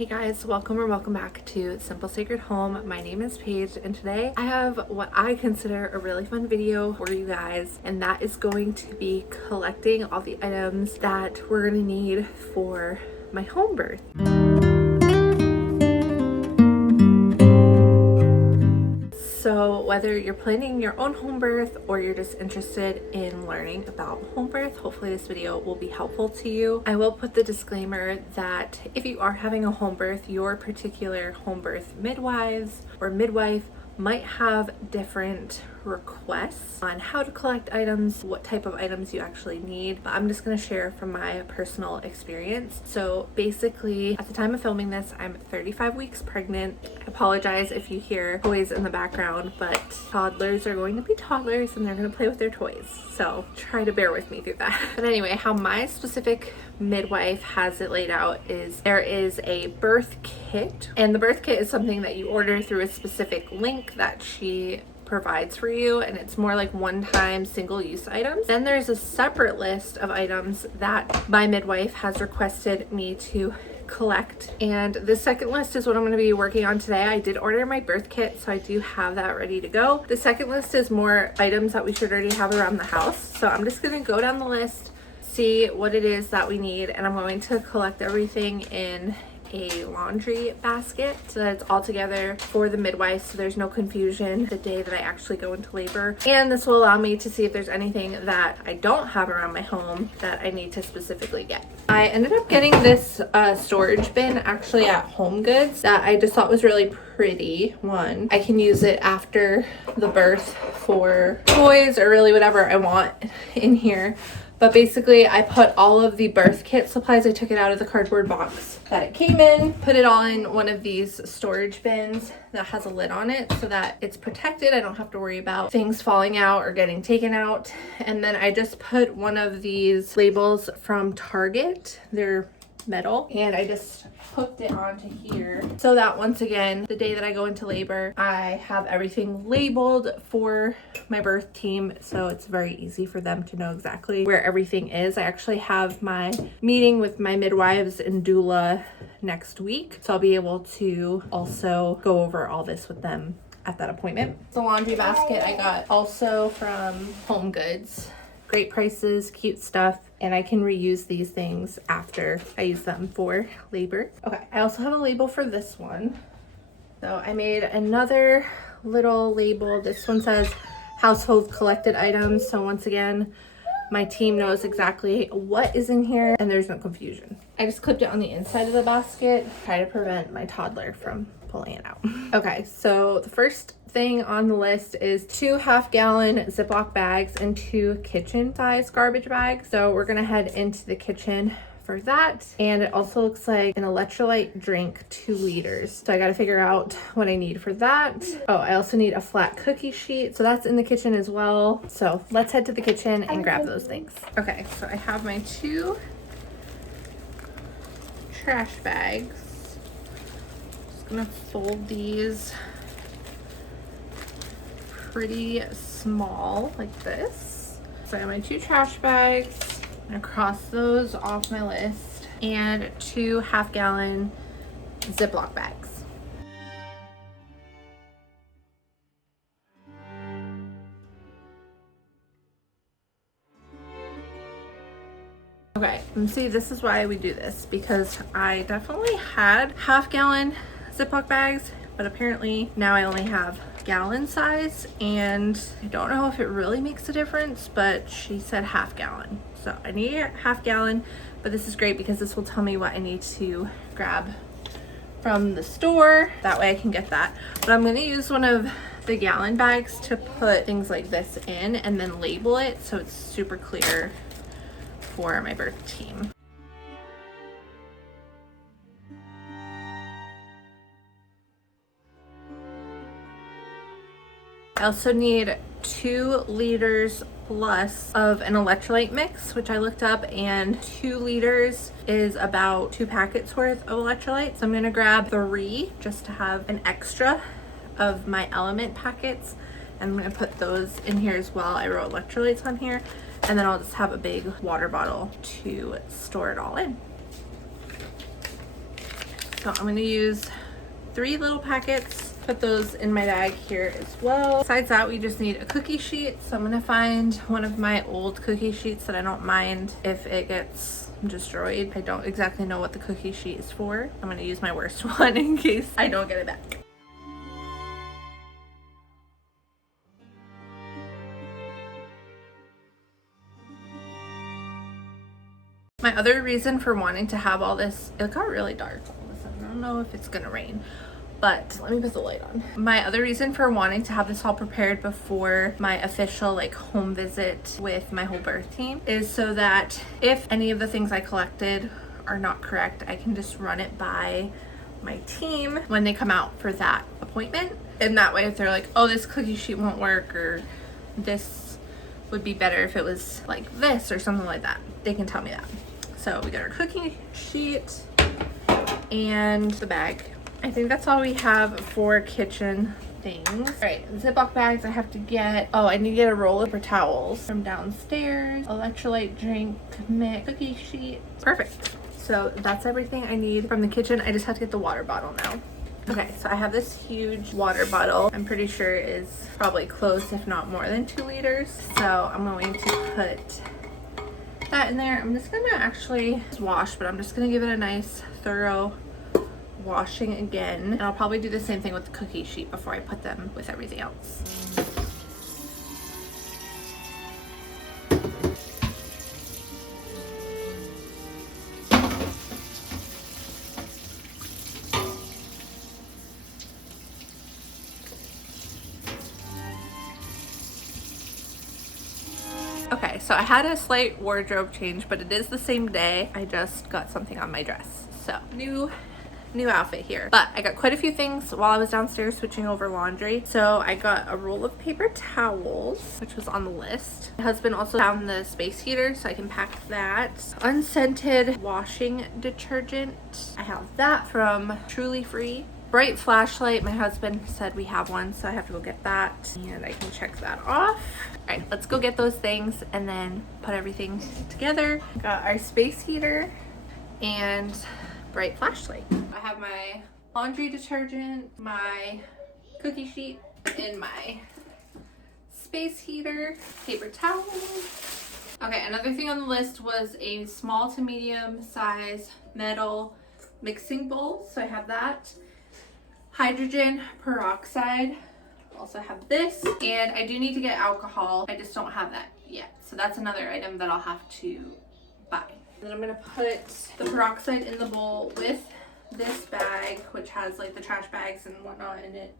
Hey guys, welcome or welcome back to Simple Sacred Home. My name is Paige and today I have what I consider a really fun video for you guys, and that is going to be collecting all the items that we're going to need for my home birth. So whether you're planning your own home birth or you're just interested in learning about home birth, hopefully this video will be helpful to you. I will put the disclaimer that if you are having a home birth, your particular home birth midwives or midwife might have different requests on how to collect items, what type of items you actually need, but I'm just going to share from my personal experience. So basically, at the time of filming this, I'm 35 weeks pregnant. I apologize if you hear toys in the background, but toddlers are going to be toddlers and they're going to play with their toys, so try to bear with me through that. But anyway, how my specific midwife has it laid out is there is a birth kit, and the birth kit is something that you order through a specific link that she provides for you, and it's more like one-time single-use items. Then there's a separate list of items that my midwife has requested me to collect, and this second list is what I'm going to be working on today. I did order my birth kit, so I do have that ready to go. The second list is more items that we should already have around the house, so I'm just going to go down the list, see what it is that we need, and I'm going to collect everything in a laundry basket so that it's all together for the midwife, so there's no confusion the day that I actually go into labor. And this will allow me to see if there's anything that I don't have around my home that I need to specifically get. I ended up getting this storage bin actually at HomeGoods that I just thought was really pretty. One, I can use it after the birth for toys or really whatever I want in here. But basically, I put all of the birth kit supplies, I took it out of the cardboard box that it came in, put it all in one of these storage bins that has a lid on it so that it's protected. I don't have to worry about things falling out or getting taken out. And then I just put one of these labels from Target. They're metal, and I just hooked it onto here so that once again, the day that I go into labor, I have everything labeled for my birth team, so it's very easy for them to know exactly where everything is. I actually have my meeting with my midwives and doula next week, so I'll be able to also go over all this with them at that appointment. The laundry basket I got also from HomeGoods. Great prices, cute stuff, and I can reuse these things after I use them for labor. Okay, I also have a label for this one. So I made another little label. This one says household collected items. So once again, my team knows exactly what is in here and there's no confusion. I just clipped it on the inside of the basket, try to prevent my toddler from pulling it out. Okay, so the first thing on the list is 2 half-gallon Ziploc bags and 2 kitchen size garbage bags. So we're gonna head into the kitchen for that. And it also looks like an electrolyte drink, 2 liters. So I gotta figure out what I need for that. Oh, I also need a flat cookie sheet, so that's in the kitchen as well. So let's head to the kitchen and grab those things. Okay, so I have my 2 trash bags. Just gonna fold these pretty small like this. So I have my 2 trash bags. I'm gonna cross those off my list, and 2 half-gallon Ziploc bags. Okay, and see, this is why we do this, because I definitely had half-gallon Ziploc bags, but apparently now I only have gallon size, and I don't know if it really makes a difference, but she said half-gallon. So I need a half-gallon, but this is great because this will tell me what I need to grab from the store. That way I can get that. But I'm gonna use one of the gallon bags to put things like this in and then label it so it's super clear for my birth team. I also need 2 liters plus of an electrolyte mix, which I looked up, and 2 liters is about 2 packets worth of electrolytes. So I'm gonna grab 3 just to have an extra of my element packets. And I'm gonna put those in here as well. I wrote electrolytes on here, and then I'll just have a big water bottle to store it all in. So I'm gonna use 3 little packets, put those in my bag here as well. Besides that, we just need a cookie sheet. So I'm gonna find one of my old cookie sheets that I don't mind if it gets destroyed. I don't exactly know what the cookie sheet is for. I'm gonna use my worst one in case I don't get it back. My other reason for wanting to have all this, it got really dark all of a sudden. I don't know if it's gonna rain, but let me put the light on. My other reason for wanting to have this all prepared before my official like home visit with my Homebirth team is so that if any of the things I collected are not correct, I can just run it by my team when they come out for that appointment. And that way, if they're like, oh, this cookie sheet won't work, or this would be better if it was like this or something like that, they can tell me that. So we got our cookie sheet and the bag. I think that's all we have for kitchen things. All right, Ziploc bags I have to get. Oh, I need to get a roll of paper towels from downstairs. Electrolyte drink mix, cookie sheet. Perfect. So that's everything I need from the kitchen. I just have to get the water bottle now. Okay, so I have this huge water bottle. I'm pretty sure is probably close, if not more than 2 liters. So I'm going to put that in there. I'm just gonna actually wash, but I'm just gonna give it a nice thorough washing again. And I'll probably do the same thing with the cookie sheet before I put them with everything else. Okay, so I had a slight wardrobe change, but it is the same day. I just got something on my dress. So new outfit here. But I got quite a few things while I was downstairs switching over laundry. So I got a roll of paper towels, which was on the list. My husband also found the space heater, so I can pack that. Unscented washing detergent. I have that from Truly Free. Bright flashlight. My husband said we have one, so I have to go get that. And I can check that off. All right, let's go get those things and then put everything together. Got our space heater and bright flashlight. I have my laundry detergent, my cookie sheet, and my space heater, paper towels. Okay, another thing on the list was a small to medium size metal mixing bowl. So I have that. Hydrogen peroxide. Also have this, and I do need to get alcohol. I just don't have that yet. So that's another item that I'll have to buy. Then I'm gonna put the peroxide in the bowl with this bag, which has like the trash bags and whatnot in it.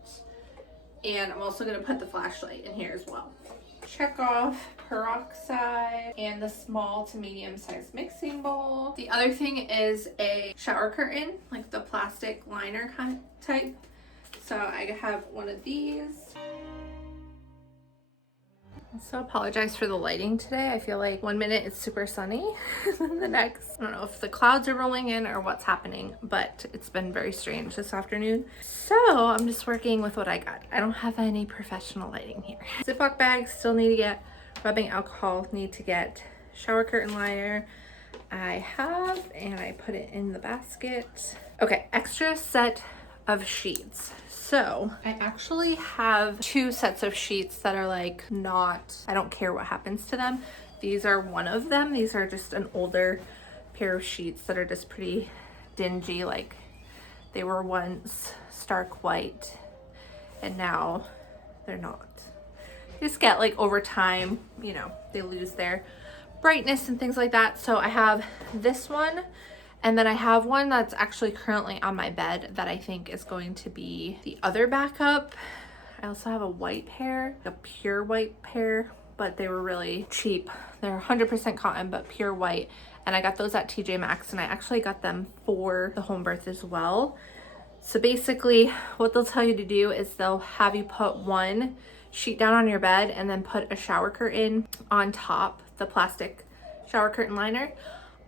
And I'm also gonna put the flashlight in here as well. Check off peroxide and the small to medium sized mixing bowl. The other thing is a shower curtain, like the plastic liner kind type. So I have one of these. So apologize for the lighting today. I feel like one minute it's super sunny and the next, I don't know if the clouds are rolling in or what's happening, but it's been very strange this afternoon. So I'm just working with what I got. I don't have any professional lighting here. Ziploc bags, still need to get rubbing alcohol, need to get shower curtain liner. I have, and I put it in the basket. Okay, extra set of sheets. So I actually have 2 sets of sheets that are like not, I don't care what happens to them. These are one of them. These are just an older pair of sheets that are just pretty dingy. Like they were once stark white and now they're not. They just get like over time, you know, they lose their brightness and things like that. So I have this one. And then I have one that's actually currently on my bed that I think is going to be the other backup. I also have a white pair, a pure white pair, but they were really cheap. They're 100% cotton, but pure white. And I got those at TJ Maxx, and I actually got them for the Homebirth as well. So basically what they'll tell you to do is they'll have you put one sheet down on your bed and then put a shower curtain on top, the plastic shower curtain liner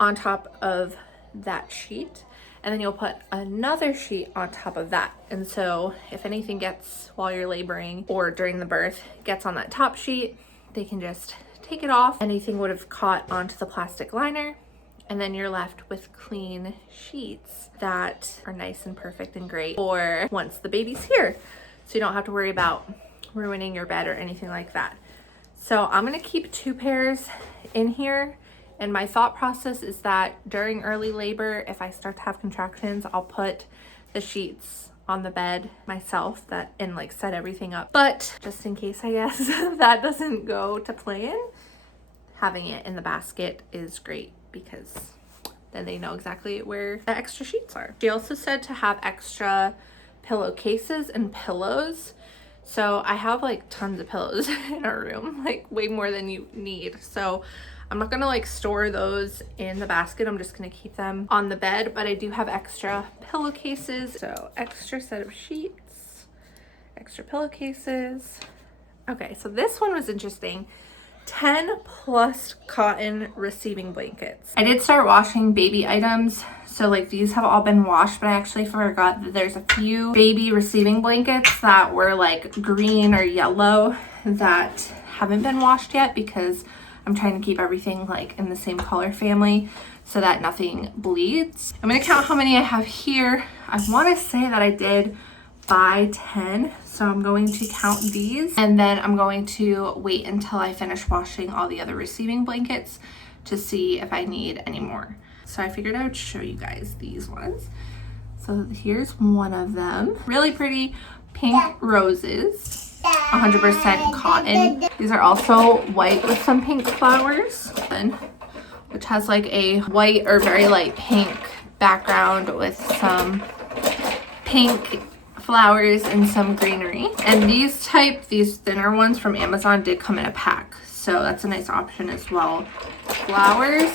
on top of that sheet, and then you'll put another sheet on top of that. And so if anything gets, while you're laboring or during the birth, gets on that top sheet, they can just take it off. Anything would have caught onto the plastic liner, and then you're left with clean sheets that are nice and perfect and great for once the baby's here. So you don't have to worry about ruining your bed or anything like that. So I'm gonna keep 2 pairs in here. And my thought process is that during early labor, if I start to have contractions, I'll put the sheets on the bed myself and like set everything up. But just in case, I guess, that doesn't go to plan, having it in the basket is great because then they know exactly where the extra sheets are. She also said to have extra pillowcases and pillows. So I have like tons of pillows in our room, like way more than you need. So I'm not gonna like store those in the basket. I'm just gonna keep them on the bed, but I do have extra pillowcases. So extra set of sheets, extra pillowcases. Okay, so this one was interesting. 10 plus cotton receiving blankets. I did start washing baby items. So like these have all been washed, but I actually forgot that there's a few baby receiving blankets that were like green or yellow that haven't been washed yet because I'm trying to keep everything like in the same color family so that nothing bleeds. I'm gonna count how many I have here. I wanna say that I did buy 10. So I'm going to count these and then I'm going to wait until I finish washing all the other receiving blankets to see if I need any more. So I figured I would show you guys these ones. So here's one of them. Really pretty pink roses. 100% cotton. These are also white with some pink flowers, which has like a white or very light pink background with some pink flowers and some greenery. And these thinner ones from Amazon did come in a pack, so that's a nice option as well. Flowers,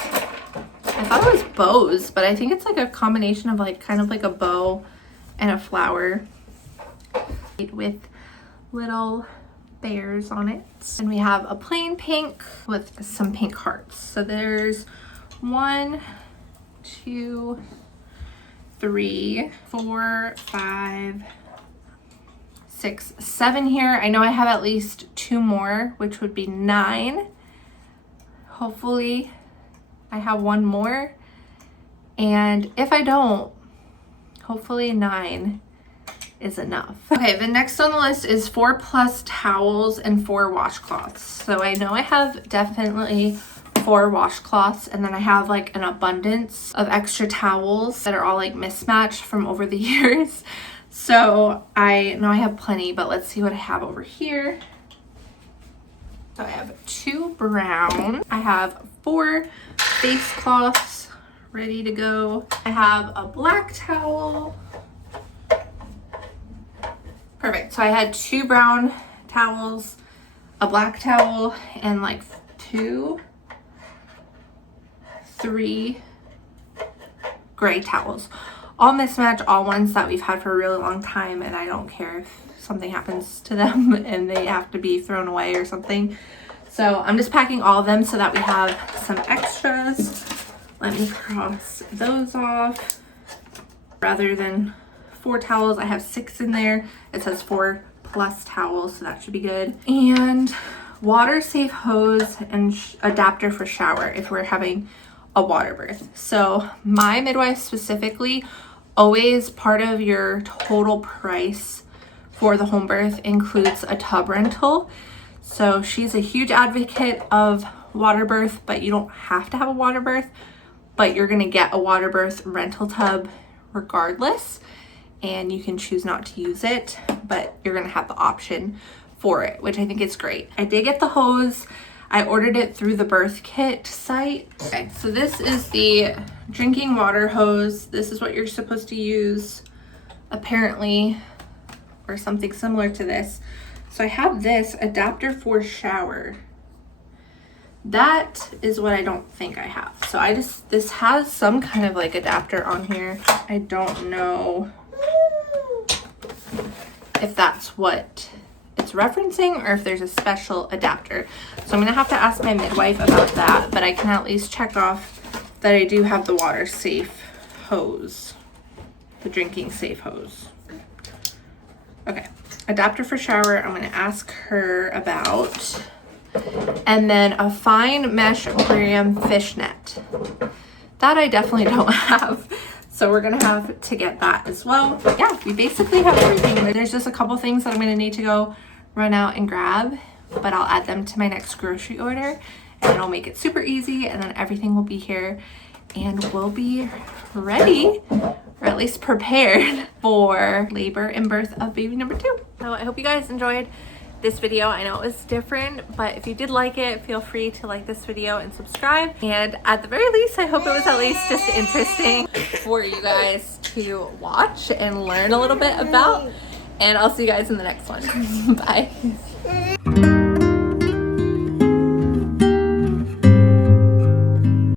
I thought it was bows, but I think it's like a combination of like kind of like a bow and a flower with little bears on it. And we have a plain pink with some pink hearts. So there's 1, 2, 3, 4, 5, 6, 7 here. I know I have at least 2 more, which would be 9. Hopefully I have 1 more. And if I don't, hopefully 9 is enough. Okay, the next on the list is 4 plus towels and 4 washcloths. So I know I have definitely 4 washcloths, and then I have like an abundance of extra towels that are all like mismatched from over the years. So I know I have plenty, but let's see what I have over here. So I have 2 brown. I have 4 face cloths ready to go. I have a black towel. Perfect. So I had 2 brown towels, a black towel, and like 2, 3 gray towels. All mismatched, all ones that we've had for a really long time, and I don't care if something happens to them and they have to be thrown away or something. So I'm just packing all of them so that we have some extras. Let me cross those off. Rather than 4 towels, I have 6 in there. It says 4 plus towels, so that should be good. And water safe hose and adapter for shower if we're having a water birth. So my midwife specifically, always part of your total price for the home birth includes a tub rental. So she's a huge advocate of water birth, but you don't have to have a water birth, but you're gonna get a water birth rental tub regardless, and you can choose not to use it, but you're gonna have the option for it, which I think is great. I did get the hose. I ordered it through the birth kit site. Okay, so this is the drinking water hose. This is what you're supposed to use, apparently, or something similar to this. So I have this adapter for shower. That is what I don't think I have. So this has some kind of like adapter on here. I don't know if that's what it's referencing or if there's a special adapter. So I'm gonna have to ask my midwife about that, but I can at least check off that I do have the water safe hose, the drinking safe hose. Okay, adapter for shower, I'm gonna ask her about. And then a fine mesh aquarium fishnet. That I definitely don't have. So we're gonna have to get that as well. But yeah, we basically have everything. There's just a couple things that I'm gonna need to go run out and grab, but I'll add them to my next grocery order and it'll make it super easy, and then everything will be here and we'll be ready, or at least prepared, for labor and birth of baby number 2. So I hope you guys enjoyed this video. I know it was different, but if you did like it, feel free to like this video and subscribe. And at the very least, I hope it was at least just interesting for you guys to watch and learn a little bit about. And I'll see you guys in the next one. Bye.